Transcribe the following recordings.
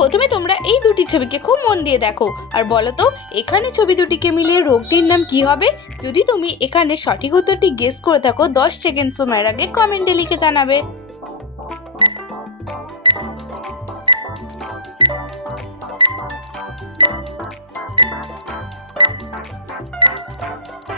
প্রথমে তোমরা এই দুটি ছবিকে খুব মন দিয়ে দেখো আর বলো তো এখানে ছবি দুটিকে মিলিয়ে রোগটির নাম কি হবে। যদি তুমি এখানে সঠিক উত্তরটি গেস করে থাকো 10 সেকেন্ড সময়ের আগে কমেন্টে লিখে জানাবে।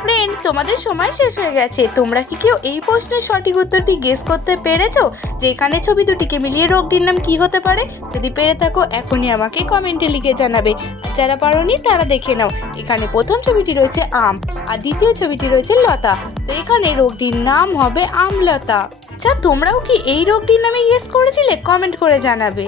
ফ্রেন্ড, তোমাদের সময় শেষ হয়ে গেছে। তোমরা কি কেউ এই প্রশ্নের সঠিক উত্তরটি গেস করতে পেরেছো যে এখানে ছবি দুটিকে মিলিয়ে রোগটির নাম কি হতে পারে? যদি পেরে থাকো এখনই আমাকে কমেন্টে লিখে জানাবে। আর যারা পারোনি তারা দেখে নাও, এখানে প্রথম ছবিটি রয়েছে আম আর দ্বিতীয় ছবিটি রয়েছে লতা। তো এখানে রোগটির নাম হবে আমলতা। আচ্ছা, তোমরাও কি এই রোগটির নামে গেস করেছিলে? কমেন্ট করে জানাবে।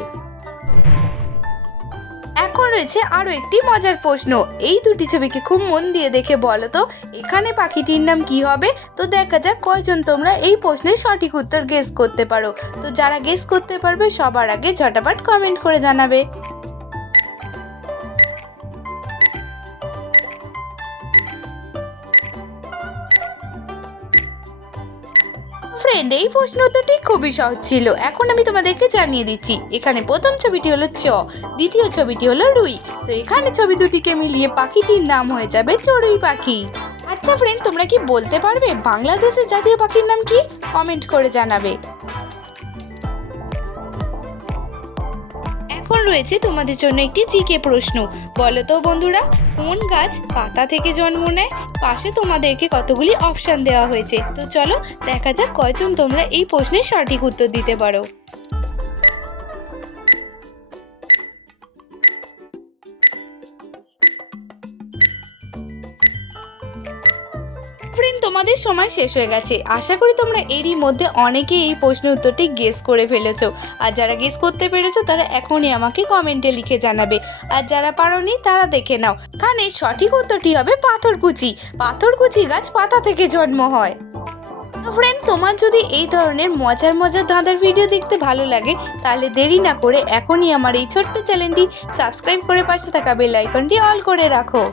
এখন রয়েছে আরো একটি মজার প্রশ্ন। এই দুটি ছবিকে খুব মন দিয়ে দেখে বলো তো এখানে পাখিটির নাম কি হবে। তো দেখা যাক কয়জন তোমরা এই প্রশ্নের সঠিক উত্তর গেস করতে পারো। তো যারা গেস করতে পারবে সবার আগে ঝটাপট কমেন্ট করে জানাবে। ফ্রেন্ড, এই প্রশ্ন উত্তরটি খুবই সহজ ছিল। এখন আমি তোমাদেরকে জানিয়ে দিচ্ছি। এখানে প্রথম ছবিটি হলো চ, দ্বিতীয় ছবিটি হলো রুই। তো এখানে ছবি দুটিকে মিলিয়ে পাখিটির নাম হয়ে যাবে চড়ুই পাখি। আচ্ছা ফ্রেন্ড, তোমরা কি বলতে পারবে বাংলাদেশের জাতীয় পাখির নাম কি? কমেন্ট করে জানাবে। এখন রয়েছে তোমাদের জন্য একটি জিকে প্রশ্ন। বলো তো বন্ধুরা, কোন গাছ পাতা থেকে জন্ম নেয়? পাশে তোমাদেরকে কতগুলি অপশন দেওয়া হয়েছে। তো চলো দেখা যাক কয়জন তোমরা এই প্রশ্নের সঠিক উত্তর দিতে পারো। ফ্রেন্ড, তোমাদের সময় শেষ হয়ে গেছে। আশা করি তোমরা এরই মধ্যে অনেকে এই প্রশ্নের উত্তরটি গেস করে ফেলেছো। আর যারা গেস করতে পেরেছো তারা এখনই আমাকে কমেন্টে লিখে জানাবে। আর যারা পারোনি তারা দেখে নাও, এখানে সঠিক উত্তরটি হবে পাথরকুচি। পাথরকুচি গাছ পাতা থেকে জন্ম হয়। তো ফ্রেন্ড, তোমার যদি এই ধরনের মজার মজার ধাঁধার ভিডিও দেখতে ভালো লাগে তাহলে দেরি না করে এখনই আমার এই ছোট্ট চ্যানেলটি সাবস্ক্রাইব করে পাশে থাকা বেল আইকনটি অল করে রাখো।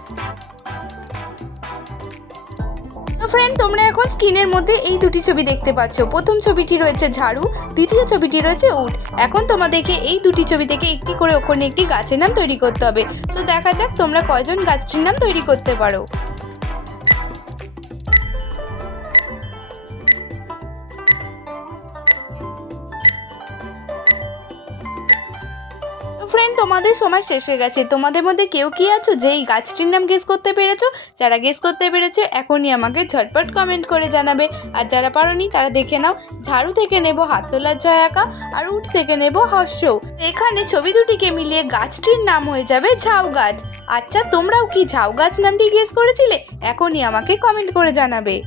তো ফ্রেন্ড, তোমরা এখন স্ক্রিনের মধ্যে এই দুটি ছবি দেখতে পাচ্ছ। প্রথম ছবিটি রয়েছে ঝাড়ু, দ্বিতীয় ছবিটি রয়েছে উট। এখন তোমাদেরকে এই দুটি ছবি থেকে একটি করে ওখানে একটি গাছের নাম তৈরি করতে হবে। তো দেখা যাক তোমরা কয়জন গাছটির নাম তৈরি করতে পারো। ফ্রেন্ড, তোমাদের সময় শেষ হয়ে গেছে। তোমাদের মধ্যে কেউ কি আছো যে এই গাছটির নাম গেস করতে পেরেছো? যারা গেস করতে পেরেছো এখনই আমাকে ঝটপট কমেন্ট করে জানাবে। আর যারা পারোনি তারা দেখে নাও, ঝাড়ু থেকে নেব হাত তোলার জয় আঁকা আর উঠ থেকে নেব হর্ষ। এখানে ছবি দুটিকে মিলিয়ে গাছটির নাম হয়ে যাবে ঝাউ গাছ। আচ্ছা, তোমরাও কি ঝাউ গাছ নামটি গেস করেছিলে? এখনই আমাকে কমেন্ট করে জানাবে।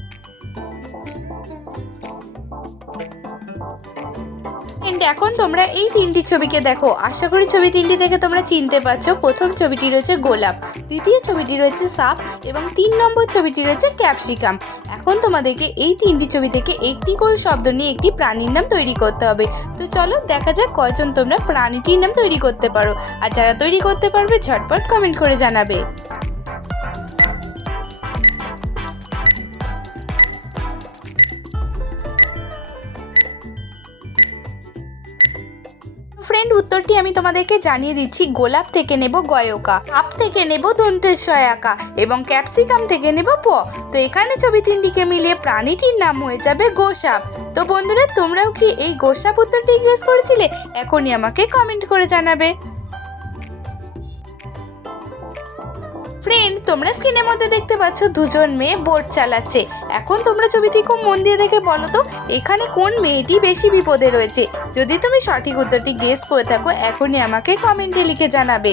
এখন তোমরা এই তিনটি ছবিকে দেখো। আশা করি ছবি তিনটি দেখে তোমরা চিনতে পারছো। প্রথম ছবিটি রয়েছে গোলাপ, দ্বিতীয় ছবিটি রয়েছে সাপ এবং 3 নম্বর ছবিটি রয়েছে ক্যাপসিকাম। এখন তোমাদেরকে এই তিনটি ছবি থেকে একটি করে শব্দ নিয়ে একটি প্রাণীর নাম তৈরি করতে হবে। তো চলো দেখা যাক কয়জন তোমরা প্রাণীটির নাম তৈরি করতে পারো। আর যারা তৈরি করতে পারবে ঝটপট কমেন্ট করে জানাবে। ফ্রেন্ড, উত্তরটি আমি তোমাদেরকে জানিয়ে দিচ্ছি। গোলাপ থেকে নেব গয়কা, আপ থেকে নেব দন্তের সয়াকা এবং ক্যাপসিকাম থেকে নেব প। তো এখানে ছবি তিনটিকে মিলিয়ে প্রাণীটির নাম হয়ে যাবে গোসাপ। তো বন্ধুরা, তোমরাও কি এই গোসাপ উত্তরটি গেস করেছিলে? এখনই আমাকে কমেন্ট করে জানাবে। ফ্রেন্ড, তোমরা স্ক্রিনের মধ্যে দেখতে পাচ্ছ দুজন মেয়ে বোট চালাচ্ছে। এখন তোমরা ছবিটি খুব মন দিয়ে দেখে বলো তো এখানে কোন মেয়েটি বেশি বিপদে রয়েছে। যদি তুমি সঠিক উত্তরটি গেস করে থাকো এখনই আমাকে কমেন্টে লিখে জানাবে।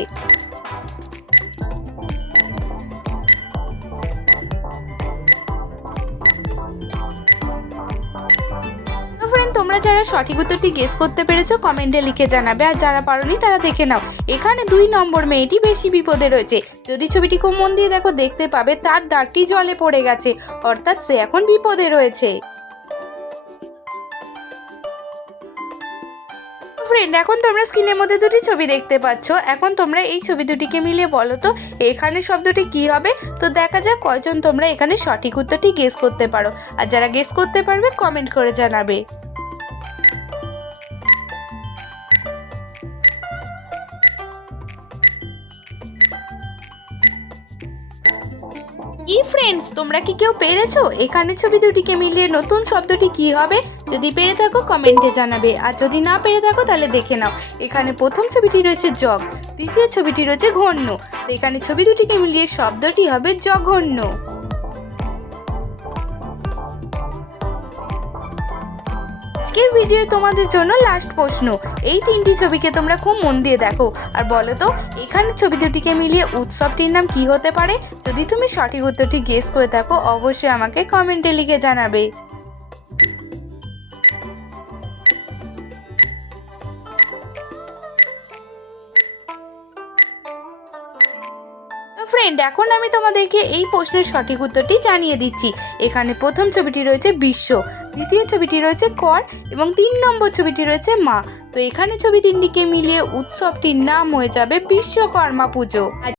ফ্রেন্ড, তোমরা যারা সঠিক উত্তরটি গেস করতে পেরেছো কমেন্টে লিখে জানাবে। আর যারা পারোনি তারা দেখে নাও, এখানে 2 নম্বর মেয়েটি বেশি বিপদে রয়েছে। যদি ছবিটি খুব মন দিয়ে দেখো দেখতে পাবে তার দাঁতটি জলে পড়ে গেছে, অর্থাৎ সে এখন বিপদে রয়েছে। ফ্রেন্ড, এখন তোমরা স্ক্রিনের মধ্যে দুটি ছবি দেখতে পাচ্ছ। এখন তোমরা এই ছবি দুটিকে মিলিয়ে বলো তো এখানে শব্দটি কি হবে। তো দেখা যাক কয়জন তোমরা এখানে সঠিক উত্তরটি গেস করতে পারো। আর যারা গেস করতে পারবে কমেন্ট করে জানাবে। তোমরা কি কেউ পেরেছো এখানে ছবি দুটিকে মিলিয়ে নতুন শব্দটি কি হবে? যদি পেরে থাকো কমেন্টে জানাবে, আর যদি না পেরে থাকো তাহলে দেখে নাও। এখানে প্রথম ছবিটি রয়েছে জগ, দ্বিতীয় ছবিটি রয়েছে ঘন্য। তো এখানে ছবি দুটিকে মিলিয়ে শব্দটি হবে জঘন্য। আজকের ভিডিও তোমাদের জন্য লাস্ট প্রশ্ন। এই তিনটি ছবিকে তোমরা খুব মন দিয়ে দেখো আর বলো তো এখানে ছবি দুটিকে মিলিয়ে উৎসবটির নাম কি হতে পারে? যদি তুমি সঠিক উত্তরটি গেস করে থাকো অবশ্যই আমাকে কমেন্টে লিখে জানাবে। ফ্রেন্ড, এখন আমি তোমাদেরকে এই প্রশ্নের সঠিক উত্তরটি জানিয়ে দিচ্ছি। এখানে প্রথম ছবিটি রয়েছে বিশ্ব, দ্বিতীয় ছবিটি রয়েছে কর এবং 3 নম্বর ছবিটি রয়েছে মা। তো এখানে ছবি তিনটিকে মিলিয়ে উৎসবটির নাম হয়ে যাবে বিশ্বকর্মা পুজো।